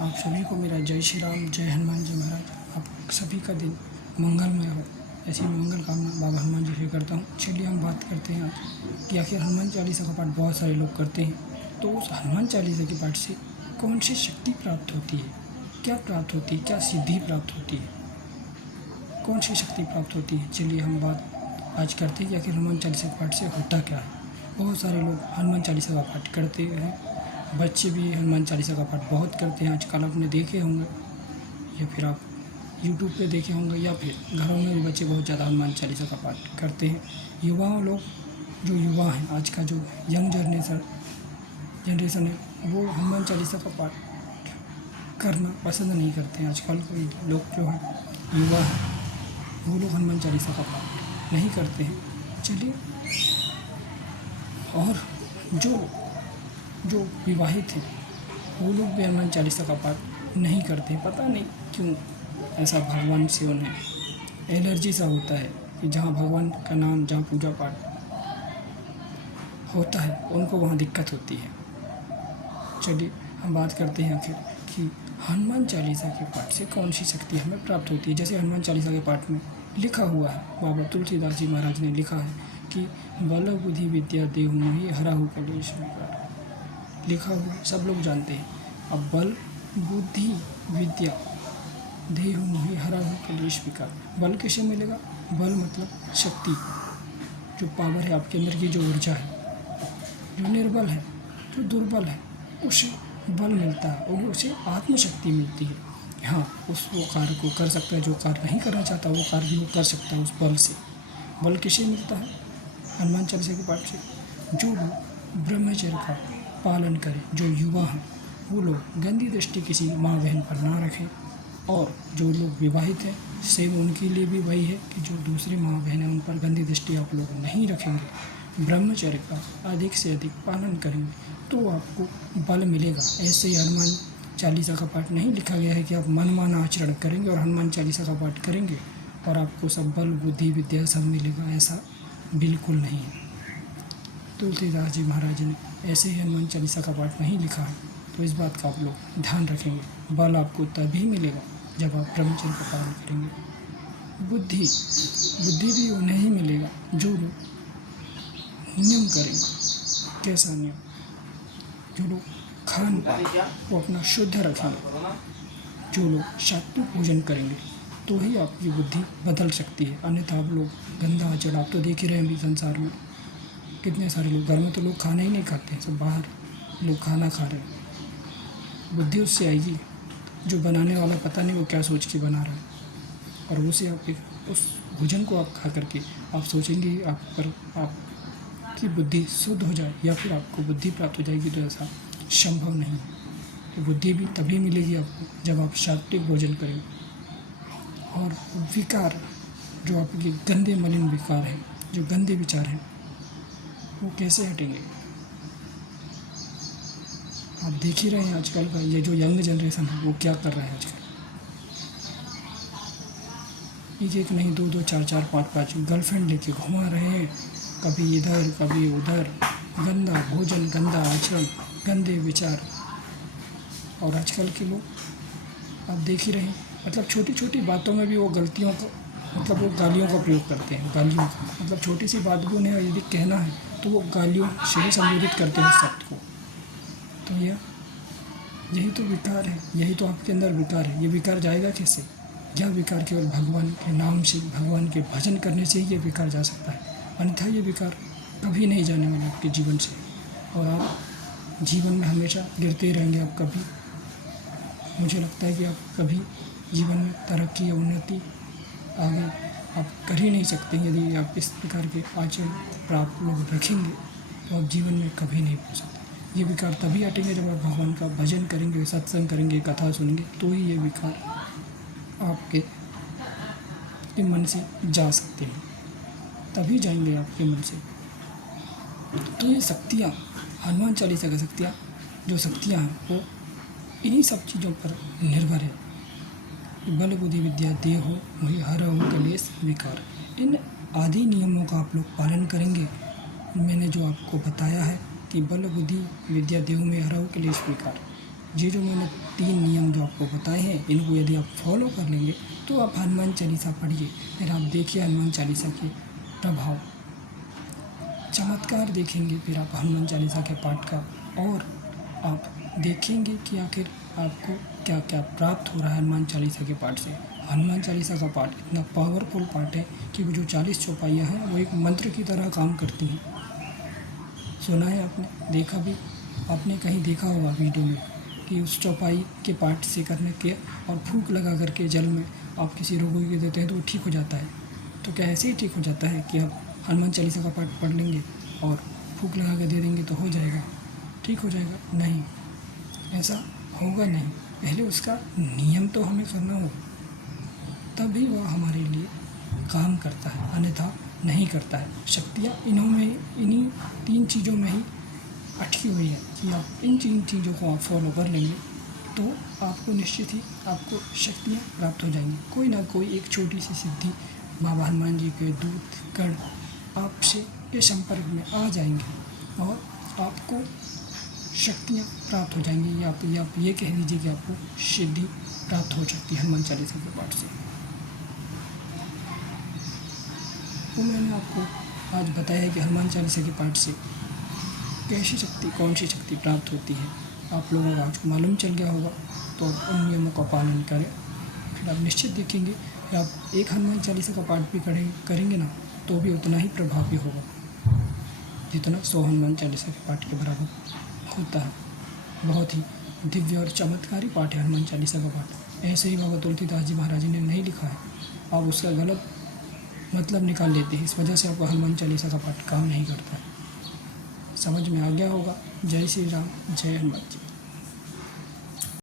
आप सभी को मेरा जय श्री राम, जय हनुमान जी महाराज। आप सभी का दिन मंगलमय हो, ऐसी मंगल कामना बाबा हनुमान जी से करता हूँ। चलिए हम बात करते हैं आज कि आखिर हनुमान चालीसा का पाठ बहुत सारे लोग करते हैं, तो उस हनुमान चालीसा के पाठ से कौन सी शक्ति प्राप्त होती है, क्या प्राप्त होती है, क्या सिद्धि प्राप्त होती है, कौन सी शक्ति प्राप्त होती है। चलिए हम बात आज करते हैं कि आखिर हनुमान चालीसा के पाठ से होता क्या है। बहुत सारे लोग हनुमान चालीसा का पाठ करते हैं, बच्चे भी हनुमान चालीसा का पाठ बहुत करते हैं। आजकल आपने देखे होंगे या फिर आप यूट्यूब पे देखे होंगे या फिर घरों में भी बच्चे बहुत ज़्यादा हनुमान चालीसा का पाठ करते हैं। युवाओं लोग, जो युवा हैं, आज का जो यंग जनरेशन है, वो हनुमान चालीसा का पाठ करना पसंद नहीं करते हैं। आजकल के लोग जो हैं, युवा हैं, वो लोग हनुमान चालीसा का पाठ नहीं करते हैं। चलिए, और जो विवाहित हैं, वो लोग भी हनुमान चालीसा का पाठ नहीं करते। पता नहीं क्यों ऐसा भगवान से उन्हें एलर्जी सा होता है कि जहाँ भगवान का नाम, जहाँ पूजा पाठ होता है, उनको वहाँ दिक्कत होती है। चलिए हम बात करते हैं आखिर कि हनुमान चालीसा के पाठ से कौन सी शक्ति हमें प्राप्त होती है। जैसे हनुमान चालीसा के पाठ में लिखा हुआ है, बाबा तुलसीदास जी महाराज ने लिखा है कि बल बुद्धि विद्या देहु मोहि हरहु कलेश विकार। लिखा हुआ सब लोग जानते हैं। अब बल बुद्धि विद्या देहु मोहि हरहु कलेश विकार, बल किसे मिलेगा? बल मतलब शक्ति, जो पावर है आपके अंदर की, जो ऊर्जा है, जो निर्बल है, जो दुर्बल है, उसे बल मिलता है और उसे आत्मशक्ति मिलती है। हाँ, उस वो कार्य को कर सकता है, जो कार्य नहीं करना चाहता वो कार्य भी वो कर सकता है उस बल से। बल किसे मिलता है? हनुमान चालीसा के पाठ से। जो लोग ब्रह्मचर्य का पालन करें, जो युवा हैं, वो लोग गंदी दृष्टि किसी माँ बहन पर ना रखें, और जो लोग विवाहित हैं, सेम उनके लिए भी वही है कि जो दूसरे माँ बहन हैं, उन पर गंदी दृष्टि आप लोग नहीं रखेंगे, ब्रह्मचर्य का अधिक से अधिक पालन करेंगे, तो आपको बल मिलेगा। ऐसे ही हनुमान चालीसा का पाठ नहीं लिखा गया है कि आप मनमाना आचरण करेंगे और हनुमान चालीसा का पाठ करेंगे और आपको सब बल बुद्धि विद्या सब मिलेगा, ऐसा बिल्कुल नहीं है। तुलसीदास जी महाराज ने ऐसे ही हनुमान चालीसा का पाठ नहीं लिखा है, तो इस बात का आप लोग ध्यान रखेंगे। बल आपको तभी मिलेगा जब आप ब्रह्मचर्य का पालन करेंगे। बुद्धि भी उन्हें ही मिलेगा जो लोग नियम करेंगे। कैसा नियम? जो लोग खान पान वो अपना शुद्ध रखेंगे, जो लोग सात्विक भोजन करेंगे, तो ही आपकी बुद्धि बदल सकती है। अन्यथा आप लोग गंदा आचरण, आप तो देख ही रहे हैं अभी संसार में कितने सारे लोग, घर में तो लोग खाना ही नहीं खाते हैं, सब बाहर लोग खाना खा रहे हैं। बुद्धि उससे आएगी, जो बनाने वाला पता नहीं वो क्या सोच के बना रहा है, और उसे आप उस भोजन को आप खा करके आप सोचेंगे आप पर आपकी बुद्धि शुद्ध हो जाए या फिर आपको बुद्धि प्राप्त हो जाएगी, तो ऐसा संभव नहीं है। तो बुद्धि भी तभी मिलेगी आपको जब आप सात्विक भोजन करेंगे। और विकार, जो आपके गंदे मलिन विकार हैं, जो गंदे विचार हैं, वो कैसे हटेंगे? आप देख ही रहे हैं आजकल का ये जो यंग जनरेशन है, वो क्या कर रहा है आजकल। एक नहीं, दो चार चार पाँच गर्लफ्रेंड लेके घुमा रहे हैं, कभी इधर कभी उधर, गंदा भोजन, गंदा आचरण, गंदे विचार। और आजकल के लोग आप देख ही रहे हैं, मतलब छोटी छोटी बातों में भी वो गलतियों को, मतलब वो गालियों का प्रयोग करते हैं। गालियों का मतलब छोटी सी बात भी उन्हें यदि कहना है तो वो गालियों से ही संबोधित करते हैं शब्द को। तो यही तो विकार है, यही तो आपके अंदर विकार है। ये विकार जाएगा कैसे? यह विकार केवल भगवान के नाम से, भगवान के भजन करने से ही ये विकार जा सकता है, अन्यथा ये विकार कभी नहीं जाने वाला आपके जीवन से, और आप जीवन में हमेशा गिरते रहेंगे। आप कभी, मुझे लगता है कि आप कभी जीवन में तरक्की या उन्नति आगे आप कर ही नहीं सकते। यदि आप इस प्रकार के आचरण प्राप्त लोग रखेंगे तो आप जीवन में कभी नहीं पहुँच सकते। ये विकार तभी हटेंगे जब आप भगवान का भजन करेंगे, सत्संग करेंगे, कथा सुनेंगे, तो ही ये विकार आपके मन से जा सकते हैं, तभी जाएंगे आपके मन से। तो ये शक्तियाँ, हनुमान चालीसा की शक्तियाँ, जो शक्तियाँ हैं, वो इन्हीं सब चीज़ों पर निर्भर है। बल बुद्धि विद्या देहु मोहि हरहु कलेश विकार। इन आदि नियमों का आप लोग पालन करेंगे। मैंने जो आपको बताया है कि बल बुद्धि विद्या देहु में हरहु कलेश विकार, ये जो मैंने 3 नियम जो आपको बताए हैं, इनको यदि आप फॉलो कर लेंगे तो आप हनुमान चालीसा पढ़िए, फिर आप देखिए हनुमान चालीसा के प्रभाव, चमत्कार देखेंगे फिर आप हनुमान चालीसा के पाठ का, और आप देखेंगे कि आखिर आपको क्या क्या प्राप्त हो रहा है हनुमान चालीसा के पाठ से। हनुमान चालीसा का पाठ इतना पावरफुल पाठ है कि वो जो 40 चौपाइयाँ हैं वो एक मंत्र की तरह काम करती हैं। सुना है आपने, देखा भी, आपने कहीं देखा होगा वीडियो में कि उस चौपाई के पाठ से करने के और फूंक लगा करके जल में आप किसी रोगी को देते हैं तो वो ठीक हो जाता है। तो क्या ऐसे ही ठीक हो जाता है कि आप हनुमान चालीसा का पाठ पढ़ लेंगे और फूंक लगा के दे देंगे तो हो जाएगा, ठीक हो जाएगा? नहीं, ऐसा होगा नहीं। पहले उसका नियम तो हमें करना होगा, तभी वह हमारे लिए काम करता है, अन्यथा नहीं करता है। शक्तियाँ इन्हीं 3 चीज़ों में ही अटकी हुई है कि आप इन 3 चीज़ों को आप फॉलो कर लेंगे तो आपको निश्चित ही आपको शक्तियाँ प्राप्त हो जाएंगी। कोई ना कोई एक छोटी सी सिद्धि बाबा हनुमान जी के दूत गण आपसे के संपर्क में आ जाएंगे और आपको शक्तियाँ प्राप्त हो जाएंगी, या आप ये कह लीजिए कि आपको सिद्धि प्राप्त हो सकती है हनुमान चालीसा के पाठ से। तो मैंने आपको आज बताया है कि हनुमान चालीसा के पाठ से कैसी शक्ति, कौन सी शक्ति प्राप्त होती है। आप लोगों को आज मालूम चल गया होगा, तो उन नियमों का पालन करें, फिर आप निश्चित देखेंगे कि आप एक हनुमान चालीसा का पाठ भी करेंगे ना तो भी उतना ही प्रभावी होगा जितना 100 हनुमान चालीसा के पाठ के बराबर होता है। बहुत ही दिव्य और चमत्कारी पाठ है हनुमान चालीसा का पाठ। ऐसे ही बाबा तुलसीदास जी महाराज ने नहीं लिखा है, आप उसका गलत मतलब निकाल लेते हैं, इस वजह से आपको हनुमान चालीसा का पाठ काम नहीं करता है। समझ में आ गया होगा। जय श्री राम, जय हनुमान जी।